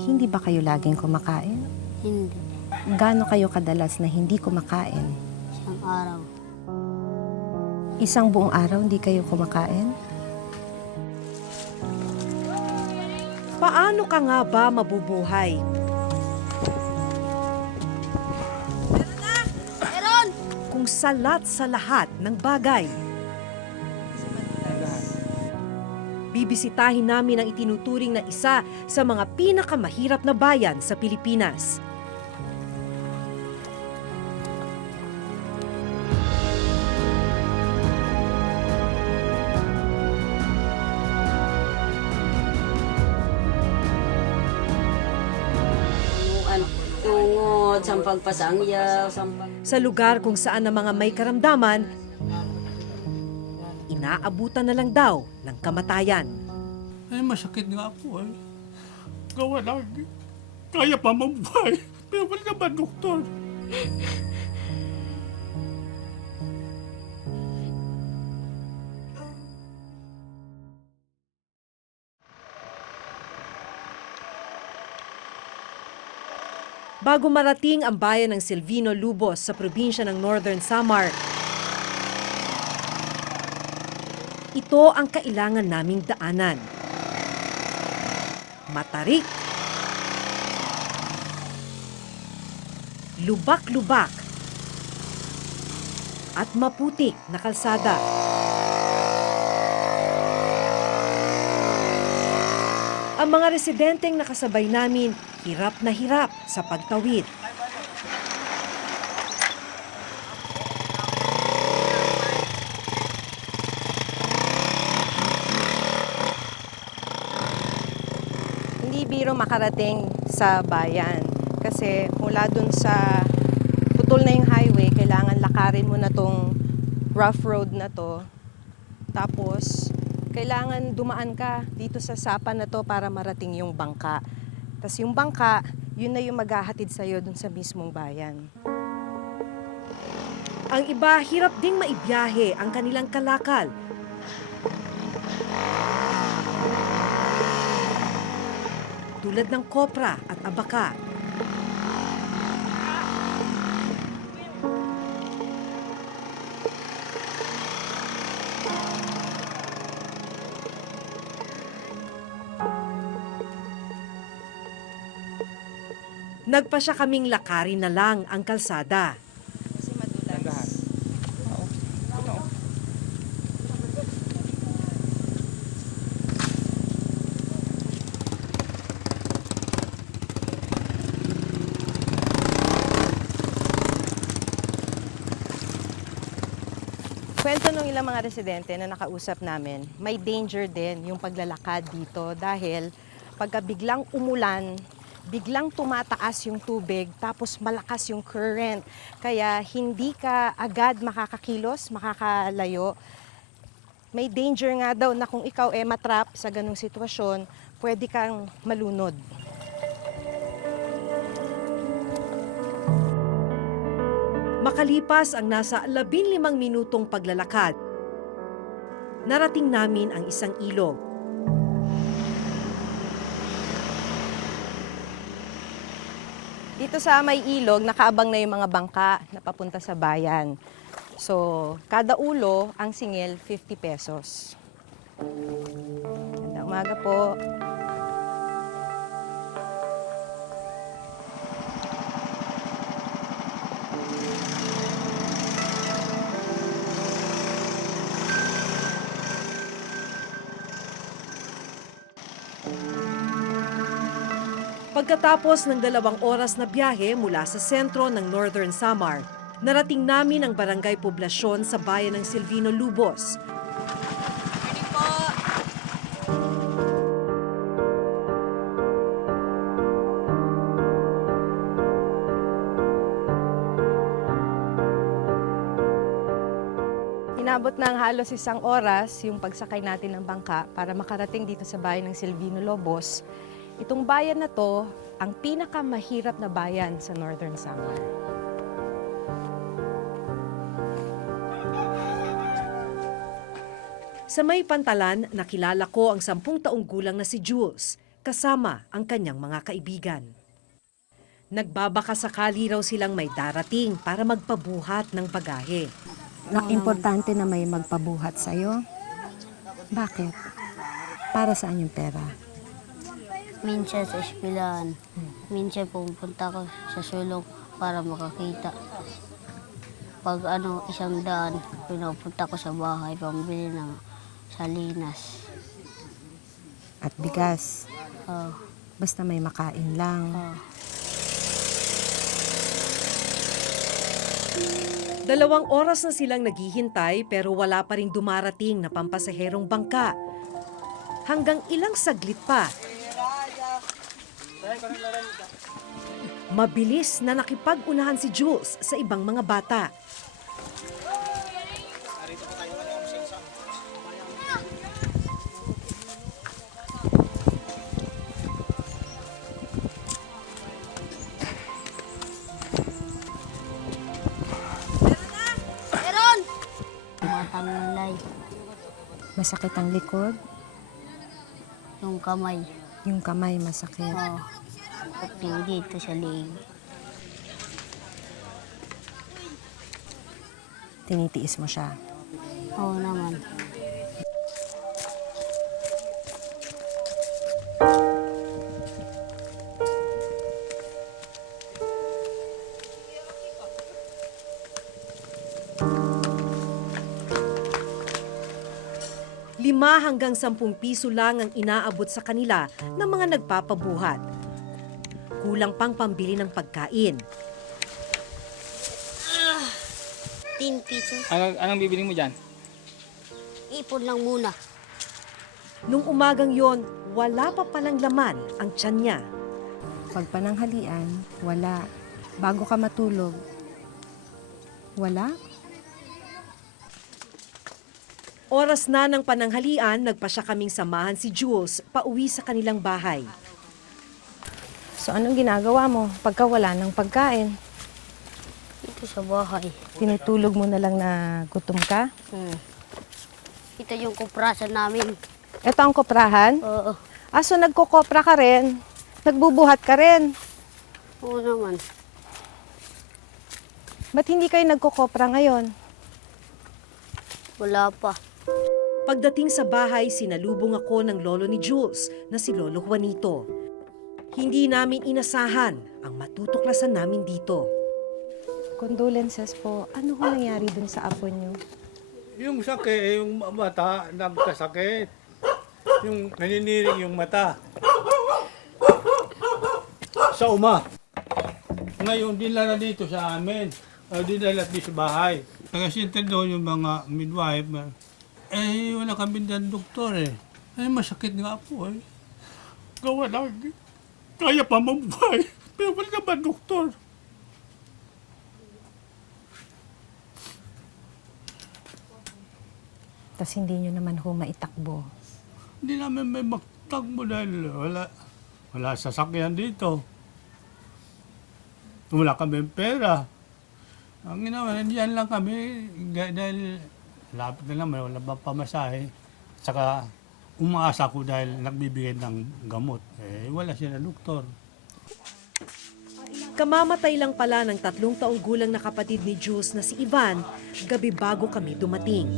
Hindi ba kayo laging kumakain? Hindi. Gaano kayo kadalas na hindi kumakain? Isang araw. Isang buong araw hindi kayo kumakain? Paano ka nga ba mabubuhay? Meron! Kung salat sa lahat ng bagay. Bibisitahin namin ang itinuturing na isa sa mga pinakamahirap na bayan sa Pilipinas. Tungod, sampag pasangyaw, sampag... Sa lugar kung saan ang mga may karamdaman, inaabutan na lang daw ng kamatayan. Ay, masakit nga po eh. Gawa lang. Kaya pa mabuhay. Pero wala naman, doktor. Bago marating ang bayan ng Silvino Lubos sa probinsya ng Northern Samar, ito ang kailangan naming daanan. Matarik, lubak-lubak, at maputik na kalsada. Ang mga residenteng nakasabay namin, hirap na hirap sa pagtawid. Hindi biro makarating sa bayan. Kasi mula dun sa putol na yung highway, kailangan lakarin mo na tong rough road na to. Tapos, kailangan dumaan ka dito sa sapa na to para marating yung bangka. Tapos yung bangka, yun na yung maghahatid sa'yo dun sa mismong bayan. Ang iba, hirap ding maibiyahe ang kanilang kalakal. Tulad ng kopra at abaka. Nagpasya kaming lakarin na lang ang kalsada. Kasi madulas. Kwento ng ilang mga residente na nakausap namin, may danger din yung paglalakad dito dahil pagka biglang umulan, biglang tumataas yung tubig tapos malakas yung current. Kaya hindi ka agad makakakilos, makakalayo. May danger nga daw na kung ikaw matrap sa ganung sitwasyon, pwede kang malunod. Makalipas ang nasa 15 minutong paglalakad, narating namin ang isang ilog. Dito sa may ilog, nakaabang na yung mga bangka na papunta sa bayan. So, kada ulo, ang singil, 50 pesos. Magandang umaga po. Pagkatapos ng 2 oras na biyahe mula sa sentro ng Northern Samar, narating namin ang barangay poblasyon sa bayan ng Silvino Lubos. Inabot ng halos 1 oras yung pagsakay natin ng bangka para makarating dito sa bayan ng Silvino Lubos. Itong bayan na to, ang pinakamahirap na bayan sa Northern Samar. Sa may pantalan, nakilala ko ang 10 taong gulang na si Jules. kasama ang kanyang mga kaibigan. Nagbabaka sakali raw silang may darating para magpabuhat ng bagahe. Importante na may magpabuhat sa'yo. Bakit? Para saan yung pera? Minsan sa eskwelahan. Minsan pupunta ko sa sulok para makakita. Pag isang daan, pinupunta ko sa bahay pambili ng salinas. At bigas. Oh, Basta may makain lang. oh. 2 oras na silang naghihintay pero wala pa ring dumarating na pampasaherong bangka. Hanggang ilang saglit pa. Mabilis na nakipag-unahan si Jules sa ibang mga bata. Matangulay. Masakit ang likod. Yung kamay. Yung kamay masakit. Oh. At yung dito sa leeg. Tinitiis mo siya. Oo naman. ₱5 hanggang 10 piso lang ang inaabot sa kanila ng mga nagpapabuhat. Kulang pang pambili ng pagkain. 10 pesos. Anong bibili mo dyan? Ipon lang muna. Nung umagang yon, wala pa palang laman ang tiyan niya. Pag pananghalian, wala. Bago ka matulog, wala. Oras na ng pananghalian, nagpasya kaming samahan si Jules pauwi sa kanilang bahay. So anong ginagawa mo pagka wala ng pagkain? Ito sa bahay. Tinutulog mo na lang na gutom ka? Ito yung kuprasan namin. Ito ang koprahan? Oo. So nagkukopra ka rin? Nagbubuhat ka rin? Oo naman. Ba't hindi kayo nagkukopra ngayon? Wala pa. Pagdating sa bahay, sinalubong ako ng lolo ni Jules na si Lolo Juanito. Hindi namin inasahan ang matutuklasan namin dito. Condolences po. Ano ho nangyari dun sa apo niyo? Yung sakit, yung mata, nagkasakit. Yung naniniring yung mata. Sa uma. Ngayon, dinala dito sa amin. Dinala dito sa bahay. Nag-sinter doon yung mga midwife. Wala kami ng doktor eh. Masakit nga po eh. Gawa lang. Kaya pa mabuhay. Pero wala naman doktor. Tapos hindi nyo naman ho maitakbo. Hindi namin may magtagbo dahil wala sasakyan dito. Wala kami pera. Ang ginawa, nandiyan lang kami dahil lapit na naman, wala pa pamasahe. Saka umaasa ko dahil nagbibigay ng gamot. Wala siya na doktor. Kamamatay lang pala ng 3 taong gulang na kapatid ni Jules na si Ivan, gabi bago kami dumating.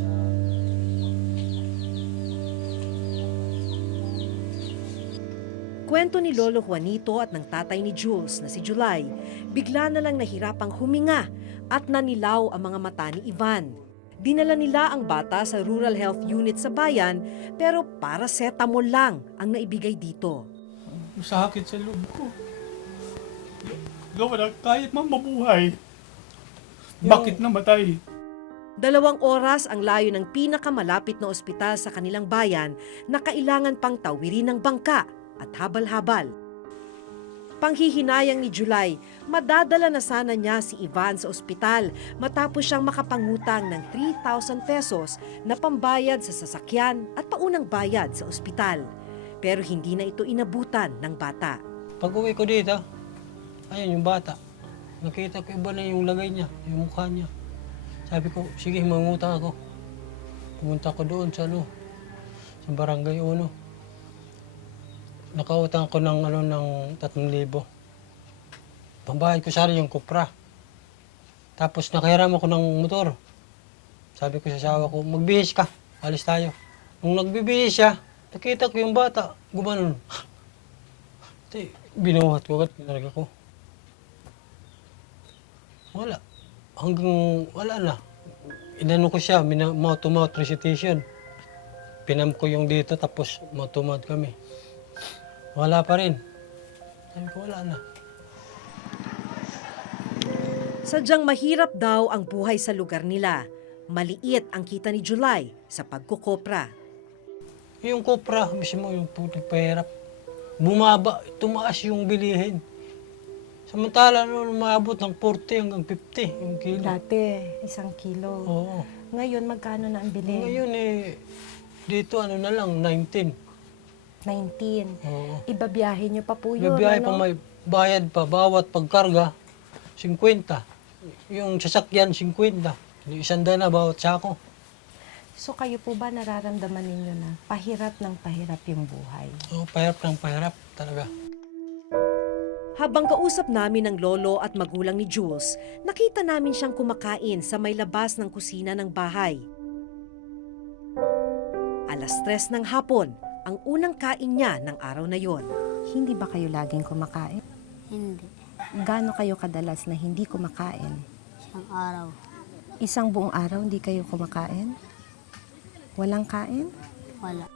Kwento ni Lolo Juanito at ng tatay ni Jules na si July, bigla na lang nahirapang huminga at nanilaw ang mga mata ni Ivan. Dinala nila ang bata sa Rural Health Unit sa bayan pero paracetamol lang ang naibigay dito. Sakit sa loob ko. Gawa na, kahit man mabuhay. Bakit namatay? 2 oras ang layo ng pinakamalapit na ospital sa kanilang bayan na kailangan pang tawirin ng bangka at habal-habal. Panghihinayang ni July, madadala na sana niya si Ivan sa ospital matapos siyang makapangutang ng 3,000 pesos na pambayad sa sasakyan at paunang bayad sa ospital. Pero hindi na ito inabutan ng bata. Pag uwi ko dito, ayun yung bata. Nakita ko iba na yung lagay niya, yung mukha niya. Sabi ko, sige, mangutang ako. Pumunta ko doon sa sa barangay 1. nakautang ko ng, ng 3,000. Pambayad ko sana yung kupra. Tapos nakahiram ako ng motor. Sabi ko sa asawa ko, magbihis ka, alis tayo. Nung nagbibihis siya, nakita ko yung bata, gumanon. Binuhat ko agad, pinarga ko. Wala. Hanggang wala na. Inano ko siya, mouth-to-mouth recitation. Pinam ko yung dito, tapos mouth-to-mouth kami. Wala pa rin. Sabi ko, wala na. Sadyang mahirap daw ang buhay sa lugar nila. Maliit ang kita ni July sa pagkukopra. Yung kopra, mismo yung puting pahirap. Bumaba, tumaas yung bilihin. Samantala, umabot ng 40 hanggang 50 yung kilo. Dati, 1 kilo. Oo. Ngayon, magkano na ang bili? Ngayon dito na lang, 19. 19. Oo. Ibabiyahe nyo pa po yun. Bibiyahe pa, may bayad pa, bawat pagkarga, 50. Yung sasakyan, 50. 100 na bawat sako. So kayo po ba nararamdaman ninyo na pahirap ng pahirap yung buhay? Oo, pahirap ng pahirap talaga. Habang kausap namin ng lolo at magulang ni Jules, nakita namin siyang kumakain sa may labas ng kusina ng bahay. 3:00 ng hapon, ang unang kain niya ng araw na yon. Hindi ba kayo laging kumakain? Hindi. Gaano kayo kadalas na hindi kumakain? Isang araw. Isang buong araw hindi kayo kumakain? Walang kain? Wala.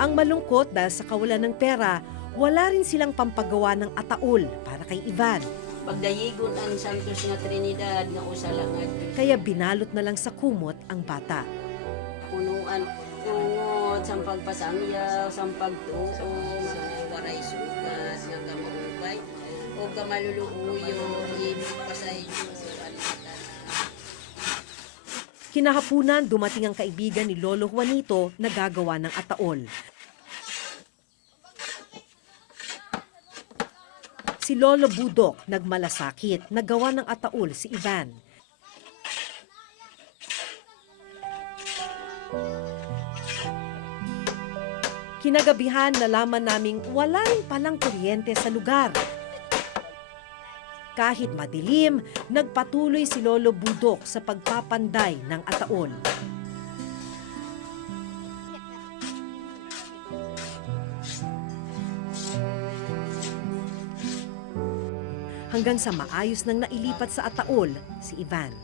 Ang malungkot dahil sa kawalan ng pera, wala rin silang pampagawa ng ataol para kay Ivan. Pagdayigon ang Santos nga Trinidad nga usa lang nga Kaya binalot na lang sa kumot ang bata. punuan tungod sa pagpasangyaw, sa pagtuo, waray sugat nga kamaubay o kamalulubuyo ibig pasay Kinahapunan, dumating ang kaibigan ni Lolo Juanito na gagawa ng ataol. Si Lolo Budok nagmalasakit, nagawa ng ataol si Ivan. Kinagabihan, nalaman naming wala rin palang kuryente sa lugar. Kahit madilim, nagpatuloy si Lolo Budok sa pagpapanday ng ataol. Hanggang sa maayos nang nailipat sa ataol si Ivan.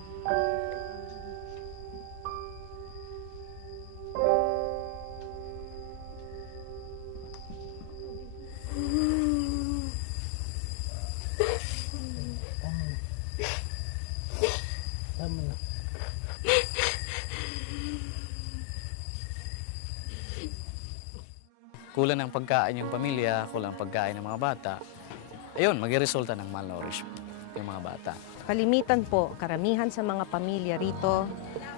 Tama na. Kulang ng pagkain yung pamilya, kulang ng pagkain ng mga bata, ayun, magre-resulta ng malnourishment yung mga bata. Kalimitan po, karamihan sa mga pamilya rito,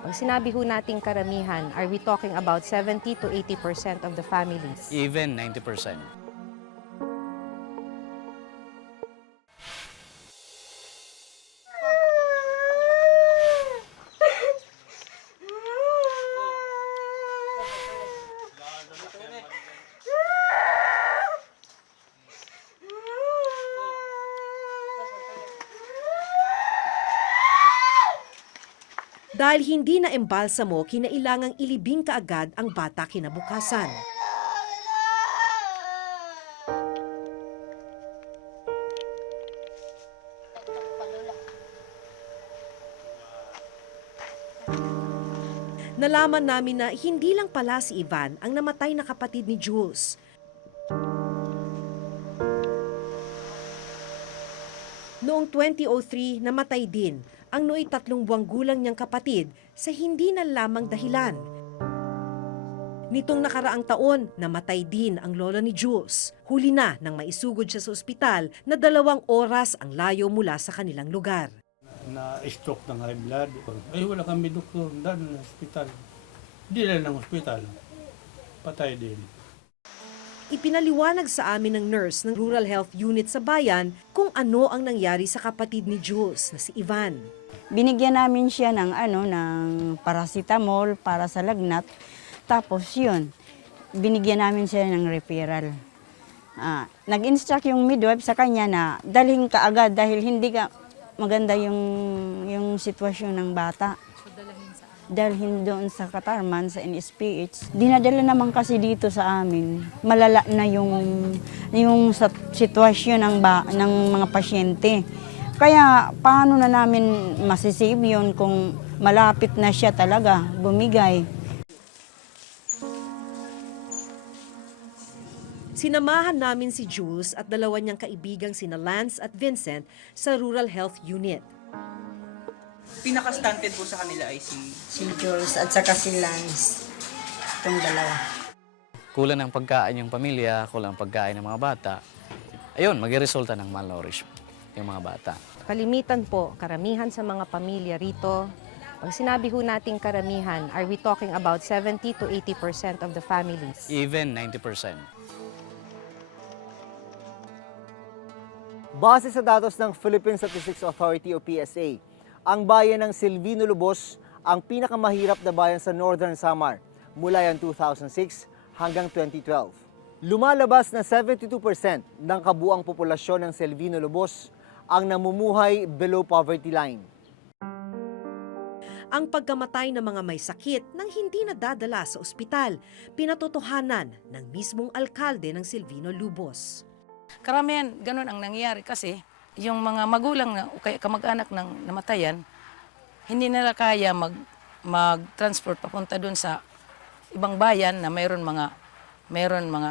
pag sinabi ho nating karamihan, are we talking about 70 to 80% of the families? Even 90%. Dahil hindi na embalsamo, kinailangang ilibing kaagad ang bata kinabukasan. Nalaman namin na hindi lang pala si Ivan ang namatay na kapatid ni Jules. Noong 2003, namatay din ang nooy 3 buwang gulang niyang kapatid sa hindi na lamang dahilan. Nitong nakaraang taon, namatay din ang lola ni Jules. Huli na nang maisugod siya sa ospital na 2 oras ang layo mula sa kanilang lugar. Na-stroke ng high blood. Ay, wala kami doktor doon sa ospital. Hindi na ng ospital. Patay din. Ipinaliwanag sa amin ng nurse ng Rural Health Unit sa bayan kung ano ang nangyari sa kapatid ni Jules na si Ivan. Binigyan namin siya ng paracetamol para sa lagnat. Tapos yun, binigyan namin siya ng referral. Nag-instruct yung midwife sa kanya na dalhin ka agad dahil hindi ka maganda yung sitwasyon ng bata. Dalhin doon sa Katarman, sa NSPH. Dinadala naman kasi dito sa amin, malala na yung sitwasyon ng mga pasyente. Kaya paano na namin masisave yun kung malapit na siya talaga bumigay. Sinamahan namin si Jules at dalawa niyang kaibigang sina Lance at Vincent sa Rural Health Unit. Pinaka-stunted po sa kanila ay Si Jules at saka si Lance, itong dalawa. Kulang ng pagkain yung pamilya, kulang ng pagkain ng mga bata. Ayun, magresulta ng malnourishment yung mga bata. Kalimitan po, karamihan sa mga pamilya rito, pag sinabi ho nating karamihan, are we talking about 70 to 80% of the families? Even 90%. Base sa datos ng Philippine Statistics Authority o PSA, ang bayan ng Silvino Lubos ang pinakamahirap na bayan sa Northern Samar mula yan 2006 hanggang 2012. Lumalabas na 72% ng kabuang populasyon ng Silvino Lubos ang namumuhay below poverty line. Ang pagkamatay ng mga may sakit nang hindi nadadala sa ospital, pinatotohanan ng mismong alkalde ng Silvino Lubos. Karamihan, ganun ang nangyayari kasi yung mga magulang na o kaya kamag-anak ng namatayan, hindi nila kaya mag-transport papunta doon sa ibang bayan na mayroon mga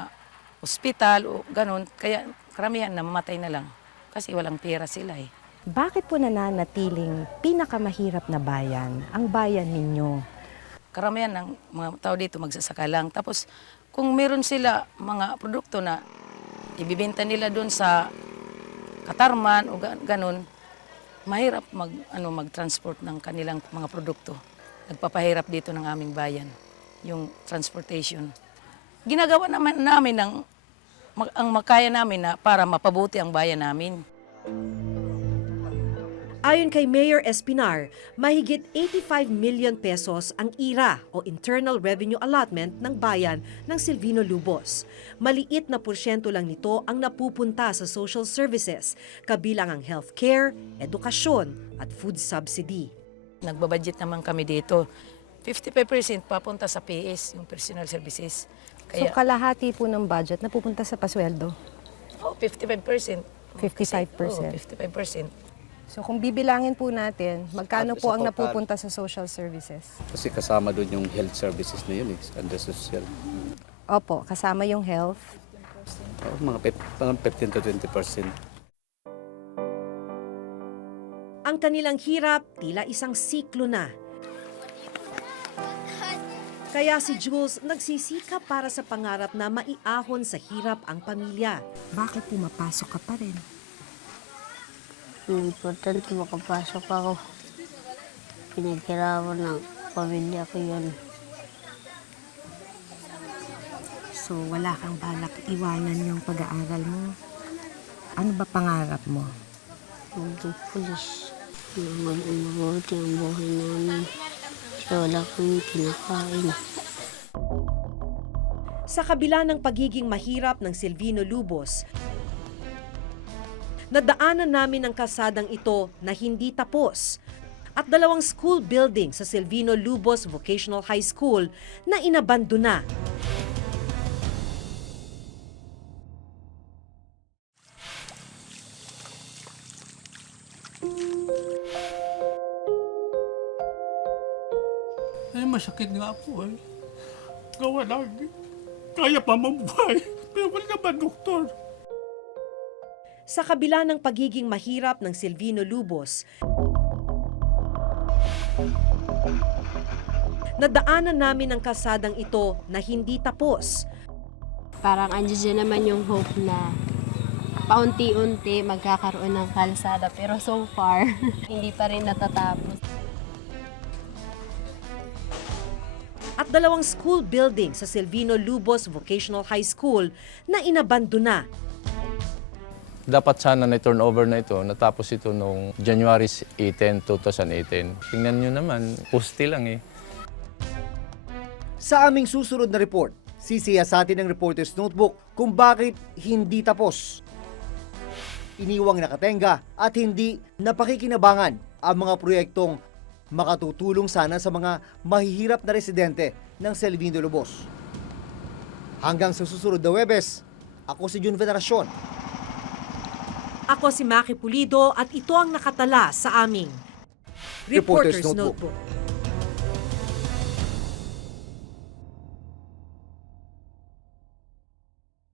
ospital o ganun. Kaya karamihan namamatay na lang kasi walang pera sila eh. Bakit po nananatiling pinakamahirap na bayan ang bayan ninyo? Karamihan ng mga tao dito magsasaka lang. Tapos kung meron sila mga produkto na ibibenta nila doon sa Katarman o ganun, mahirap mag-transport ng kanilang mga produkto. Nagpapahirap dito ng aming bayan, yung transportation. Ginagawa namin ang makaya namin na para mapabuti ang bayan namin. Ayon kay Mayor Espinar, mahigit 85 million pesos ang IRA o Internal Revenue Allotment ng bayan ng Silvino Lubos. Maliit na porsyento lang nito ang napupunta sa social services, kabilang ang healthcare, edukasyon at food subsidy. Nagbabudget naman kami dito. 55% papunta sa PS, yung personal services. So kalahati po ng budget napupunta sa pasweldo? 55%. 55%. 55%. So kung bibilangin po natin, magkano po ang napupunta sa social services? Kasi kasama doon yung health services na yun, under social. Opo, kasama yung health. Mga 15 to 20%. Ang kanilang hirap tila isang siklo na. Kaya si Jules nagsisikap para sa pangarap na maiahon sa hirap ang pamilya. Bakit pumapasok ka pa rin? Importante makapasok ako. Pinaghirapan ng pamilya ko yun. So wala kang balak iwanan yung pag-aaral mo? Ano ba pangarap mo? Maging pulis. Mabuti ang buhay namin. Kasi wala kang kinakain. Sa kabila ng pagiging mahirap ng Silvino Lubos, nadaanan namin ang kalsadang ito na hindi tapos at dalawang school building sa Silvino Lubos Vocational High School na inabandona. Ay, masakit nga po eh. Gawa lang. Kaya pa mabuhay. Pero wala naman, doktor. Sa kabila ng pagiging mahirap ng Silvino Lubos, nadaanan namin ang kalsadang ito na hindi tapos. Parang andyan naman yung hope na paunti-unti magkakaroon ng kalsada. Pero so far, hindi pa rin natatapos. At dalawang school building sa Silvino Lubos Vocational High School na inabandona. Dapat sana na turnover na ito, natapos ito noong January 18, 2018. Tingnan nyo naman, pusti lang eh. Sa aming susunod na report, Sisiyasatin ng Reporter's Notebook kung bakit hindi tapos. Iniwang nakatenga at hindi napakikinabangan ang mga proyektong makatutulong sana sa mga mahihirap na residente ng Selvino Lobos. Hanggang sa susunod na Huwebes, ako si Jun Veneracion. Ako si Maki Pulido at ito ang nakatala sa aming Reporter's Reporter's Notebook. Notebook.